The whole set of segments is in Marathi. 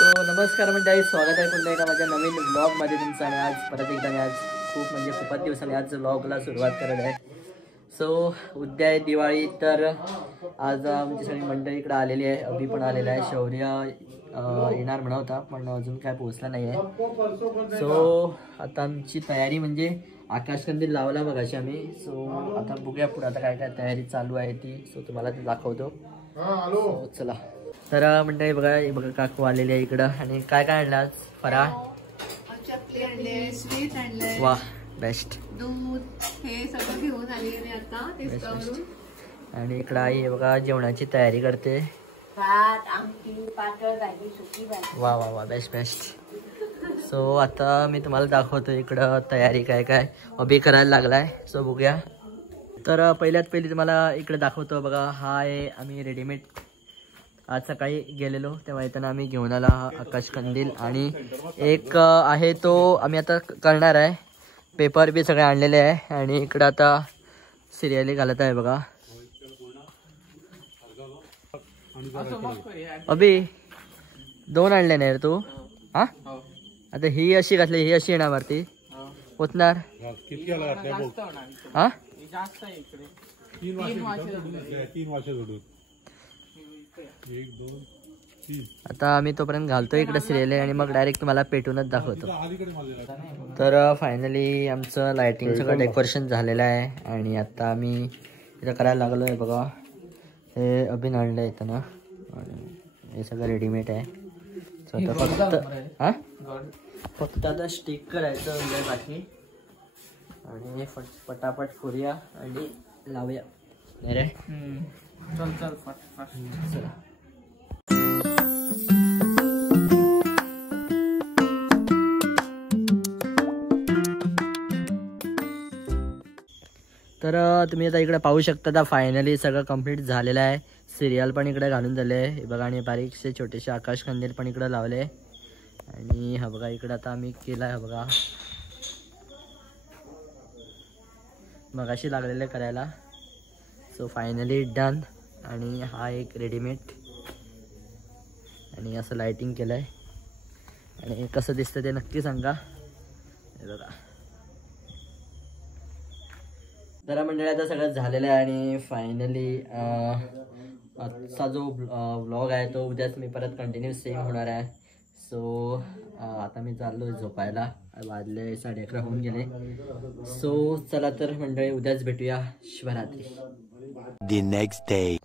नमस्कार मंडळी, स्वागत आहे पुन्हा एका माझ्या नवीन ब्लॉगमध्ये तुमचं. आणि आज परत एकदा मी आज खूपच दिवसांनी आज ब्लॉगला सुरुवात करत आहे. उद्या आहे दिवाळी, तर आज आमची सगळी मंडळी इकडे आलेली आहे. अभि पण आलेला आहे. शौर्य येणार म्हणा होता पण अजून काय पोहोचला नाही आहे. आता आमची तयारी म्हणजे आकाशकंदील लावला बघाशी आम्ही. आता बघूया पुढे आता काय काय तयारी चालू आहे ती. तुम्हाला ते दाखवतो. चला तर मंडळी बघा काकू आलेली आहे इकडं. आणि काय काय आणलं आज? फराळ स्वीट आणलंय. वा बेस्ट. दूध हे सगळं घेऊन आली आता. आणि इकडं आई बघा जेवणाची तयारी करते. भात, आमटी, पातळ भाजी, सुकी भाजी. वा वा वा बेस्ट. आता मी तुम्हाला दाखवतो इकडं तयारी काय काय अभि करायला लागलाय. बघूया. तर पहिल्यात पहिली तुम्हाला इकडे दाखवतो बघा. हा आहे आम्ही रेडीमेड आज सकाळी गेलेलो तेव्हा येताना आम्ही घेऊन आला हा आकाश कंदील. आणि एक आहे तो आम्ही आता करणार आहे. पेपर बी सगळे आणलेले आहे. आणि इकडं आता सिरियली घालत आहे बघा. अभि 2 आणले नाही रे तू? हा आता ही अशी घातली, ही अशी येणार वरती होतणार. हा आता आम्ही तोपर्यंत घालतो इकडे सिरियल आणि मग डायरेक्ट तुम्हाला पेटूनच दाखवतो. तर फायनली आमचं लाइटिंग सगळं डेकोरेशन झालेलं आहे. आणि आता आम्ही इथं करायला लागलो आहे बघा. हे अभिन आणलं इथं ना. आणि हे सगळं रेडीमेड आहे. आता फक्त आता स्टिक करायचं म्हणजे बाकी. आणि पटापट फुरूया आणि लावूया. नाही रे चल चला. तर तुम्ही आता इकडे पाहू शकता. फायनली सगळं कंप्लीट झालेलं आहे. सिरियल पण इकडे घालून झाले आहे बघा. आणि बारीकसे छोटेसे आकाश कंदील पण इकडे लावले. आणि हा बघा इकडे आता आम्ही केला आहे बघा. मगाशी लागलेले करायला. Finally done. आणि हा एक रेडीमेड. आणि असं लाइटिंग केलं आहे. आणि कसं दिसतं ते नक्की सांगा. हे बघा. जरा मंडळी आता सगळं झालेलं आहे. आणि फायनली आजचा जो व्लॉग आहे तो उद्याच मी परत कंटिन्यू सेम होणार आहे. आता मी चाललो झोपायला. वाजले 11:30 होऊन गेले. चला तर मंडळी उद्याच भेटूया. शिवरात्री. The next day.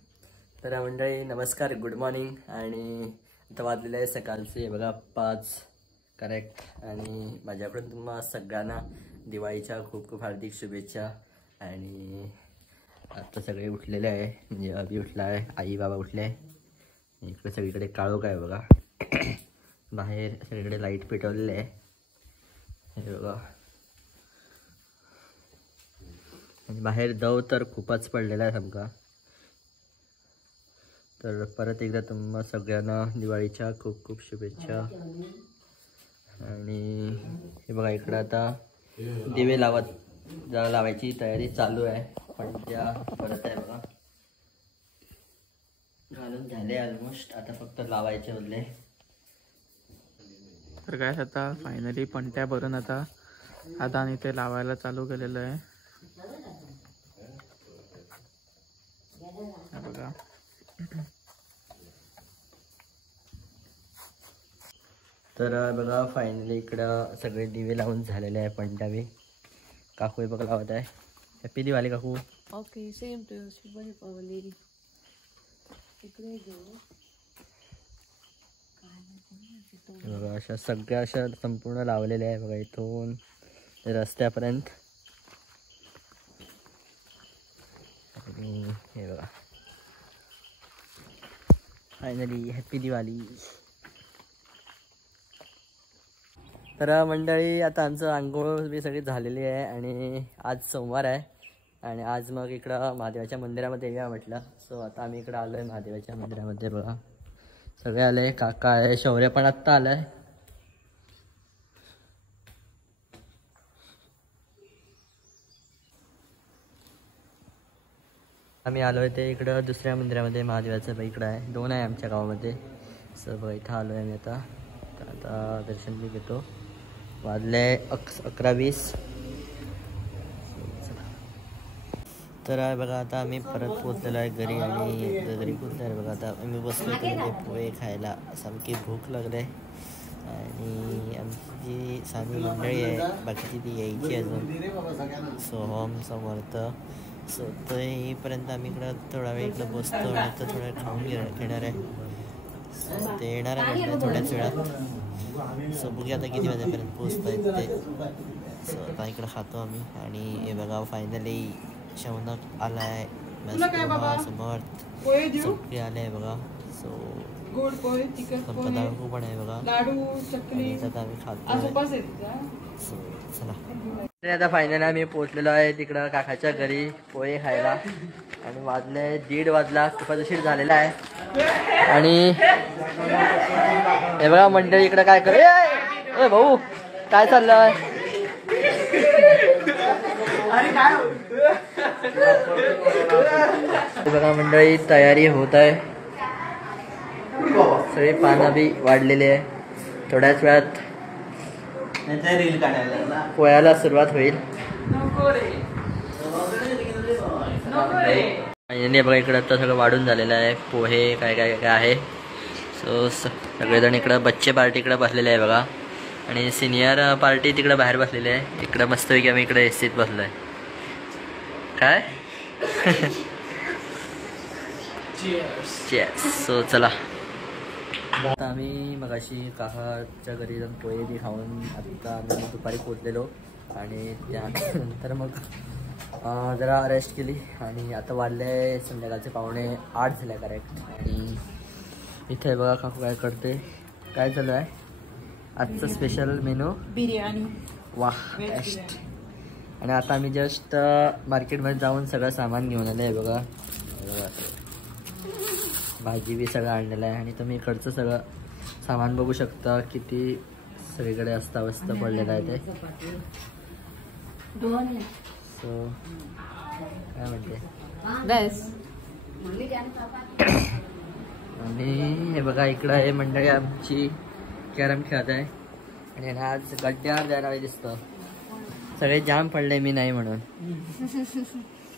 तर मंडळी नमस्कार, गुड मॉर्निंग. आणि आता वाजलेलं आहे सकाळचे बघा 5 करेक्ट. आणि माझ्याकडून तुम्हाला सगळ्यांना दिवाळीच्या खूप खूप हार्दिक शुभेच्छा. आणि आता सगळे उठलेले आहे. म्हणजे अभि उठला आहे, आई बाबा उठले आहे. इकडे सगळीकडे काळोख आहे बघा. बाहेर सगळीकडे लाईट पेटवलेले आहे हे बघा. आणि बाहेर दव तर खूपच पडलेला आहे समजा. तर परत एकदा तुम्हा सगळ्यांना दिवाळीच्या खूप खूप शुभेच्छा. आणि हे बघा इकडं आता दिवे लावायची तयारी चालू आहे. पण त्या परत आहे बघा घालून झाले ऑलमोस्ट. आता फक्त लावायचे उरले. तर काय आता फायनली पणत्या भरून आता हाताने ते लावायला चालू केलेलं आहे बघा. तर बघा फायनली इकडं सगळे दिवे लावून झालेले आहे. पणत्यावे काकू बघा लावत आहे. हॅपी दिवाळी काकू. Okay same to you. शुभ दीपावली. इकडे बघा अशा सगळ्या अशा संपूर्ण लावलेल्या आहे बघा इथून रस्त्यापर्यंत. आणि हे बघा फायनली हॅपी दिवाळी. तर मंडळी आता आमचं आंघोळ बी सगळी झालेली आहे. आणि आज सोमवार आहे. आणि आज मग इकडं महादेवाच्या मंदिरामध्ये येऊया म्हटलं. आता आम्ही इकडं आलो आहे महादेवाच्या मंदिरामध्ये बघा. सगळे आले. काका आहे, शौर्य पण आत्ता आलाय. आम्ही आलो आहे ते इकडं दुसऱ्या मंदिरामध्ये महादेवाचं इकडं आहे. 2 आहे आमच्या गावामध्ये. बघा इथं आलो आहे आम्ही आता. आता दर्शन मी घेतो. वाजले 11:20. तर आहे बघा आता आम्ही परत पोचलेलो आहे घरी आणि घरी पोचलो आहे बघा. आता आम्ही बसलो ते पोहे खायला. आमची भूक लागली आहे आणि आमची सामी मंडळी आहे बाकीची ती यायची अजून. सोहम समर्थ. सो तर येईपर्यंत आम्ही इकडं थोडा वेळ इकडं बसतो आणि तर थोडं खाऊन घेणार आहे. सो ते येणार आहे म्हटलं थोड्याच वेळात. सो बघूया आता किती वाजेपर्यंत पोचता येत ते. सो आता इकडं खातो आम्ही आणि हे बघा फायनली शौनक आला आहे. समर्थ सगळे आले आहे बघा. सो पदार्थ पण आहे बघा. त्याच्यात आम्ही खातो. सो चला आता फायनली आम्ही पोचलेलो आहे तिकडं काकाच्या घरी पोहे खायला आणि वाजले 1:30 वाजला. खूपच उशीर झालेला आहे आणि हे बघा मंडळी इकडं काय करे. ए भाऊ काय चाललंय. बघा मंडळी तयारी होत आहे. सगळे पानं बी वाढलेले आहे. थोड्याच वेळात पोह्याला सुरुवात होईल. आणि बघा इकडं आता सगळं वाढून झालेलं आहे. पोहे काय काय काय आहे. सो सगळेजण इकडं बच्चे पार्टी इकडं बसलेले आहे बघा आणि सिनियर पार्टी तिकडं बाहेर बसलेली आहे. इकडं मस्तपैकी आम्ही इकडे एसीत बसलो आहे. काय सो चला आता आम्ही मगाशी काकाच्या घरी जाऊन पोहे बी खाऊन आता आम्ही दुपारी पोचलेलो आणि त्यानंतर मग जरा रेस्ट केली आणि आता वाढले संध्याकाळचे 7:45 झाले करेक्ट. आणि इथे बघा काकू काय करते. काय चालू आहे आजचं स्पेशल मेनू बिर्याणी. वाह बेस्ट. आणि आता आम्ही जस्ट मार्केटमध्ये जाऊन सगळं सामान घेऊन आलं आहे बघा. भाजी बी सगळं आणलेलं आहे आणि तुम्ही इकडचं सगळं सामान बघू शकता किती सगळीकडे अस्ताव्यस्त पडलेलं आहे ते. सो काय म्हणते आणि हे बघा इकडं हे मंडळी आमची कॅरम खेळत आहे आणि आज गड्ड्यावर जाणार दिसतं. सगळे जाम पडले मी नाही म्हणून.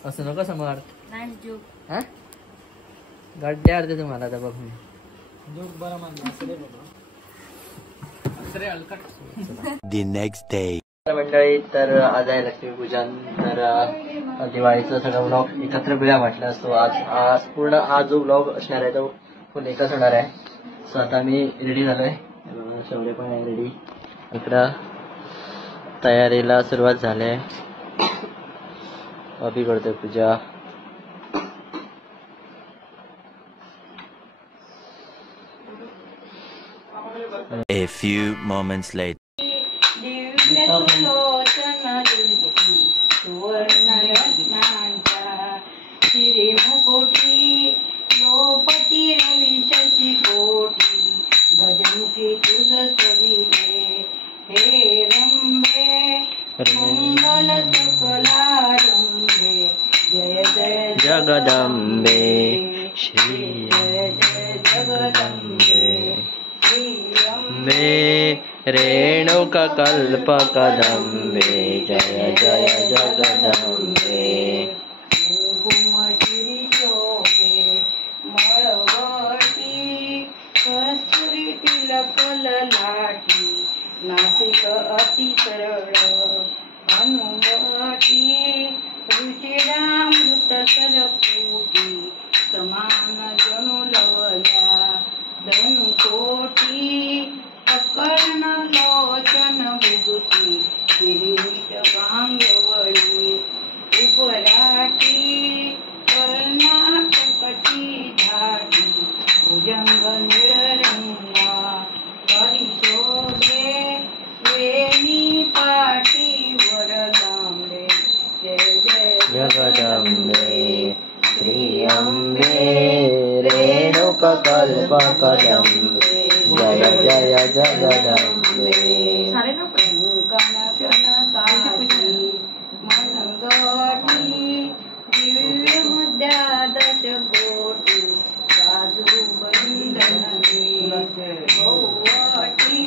असं नको समर्थ. हा गड्डे अर्धे तुम्हाला आता बघ मी The next day. मंडळी तर आज आहे लक्ष्मीपूजन. तर दिवाळीचं सगळं ब्लॉग एकत्र बिळा म्हटलं. सो आज पूर्ण आज जो ब्लॉग असणार आहे तो फुल एकच होणार आहे. सो आता मी रेडी झालोय. शौर्य पण आहे रेडी. इकडं तयारीला सुरुवात झाली आहे. अभि करतोय पूजा. A few moments later. Jagdambe Shri Jagdambe रेणुकल्पकदंबे जय जय जगदंबे. कस्तुरी तिलक ललाटी नासिक अति सरळ अनुवटी रुचिरामृत सरपुटी समान जणू लवल्या धनुकोटी अकर्ण लोचन विभूती किरीट भांगवळी उपराटी कर्नाटकची धाटी भुजंग निळरंगा परिशोभे वेणी पाटी वरदांबे जय जय जगदंबे श्री अंबे रेणुकल्पकदंबे जय जय जगदंबे. मनगटी दिव्य मुद्या दश गोटी साधू बंधन गौवटी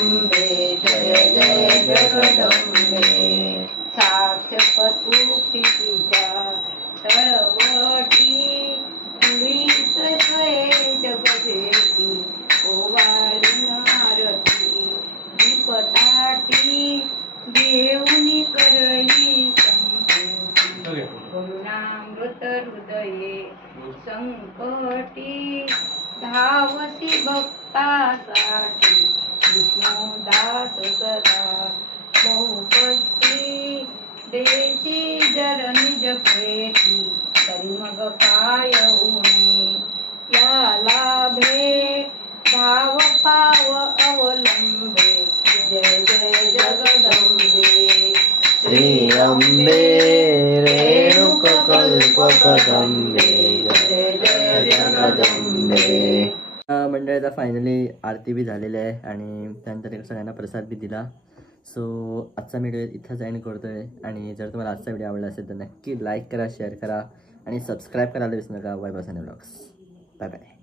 जगदंबे जय जय जगदंबे साक्षपतुकीच्या तळवटी तुळीच जगदेती ओवाळून आरती दीपताटी देऊनी करई करुणामृत हृदये संकटी धावसी भक्तासाठी विष्णुदास सदा बहुपष्टी देशी जर निज प्रेती तरी मग काय होणे या लाभे धाव पाव अवलंबे जय जय जगदंबे श्री अंबे रेणुकल्पकदंबे जय जय जगदंबे. मंडळी आता फायनली आरती बी झालेली आहे आणि त्यानंतर एक सगळ्यांना प्रसाद बी दिला. सो आजचा व्हिडिओ इथंच एंड करतोय आणि जर तुम्हाला आजचा व्हिडिओ आवडला असेल तर नक्की लाईक करा, शेअर करा आणि सबस्क्राईब करायला विसरू नका. Vaibhav Sane vlogs. Bye bye.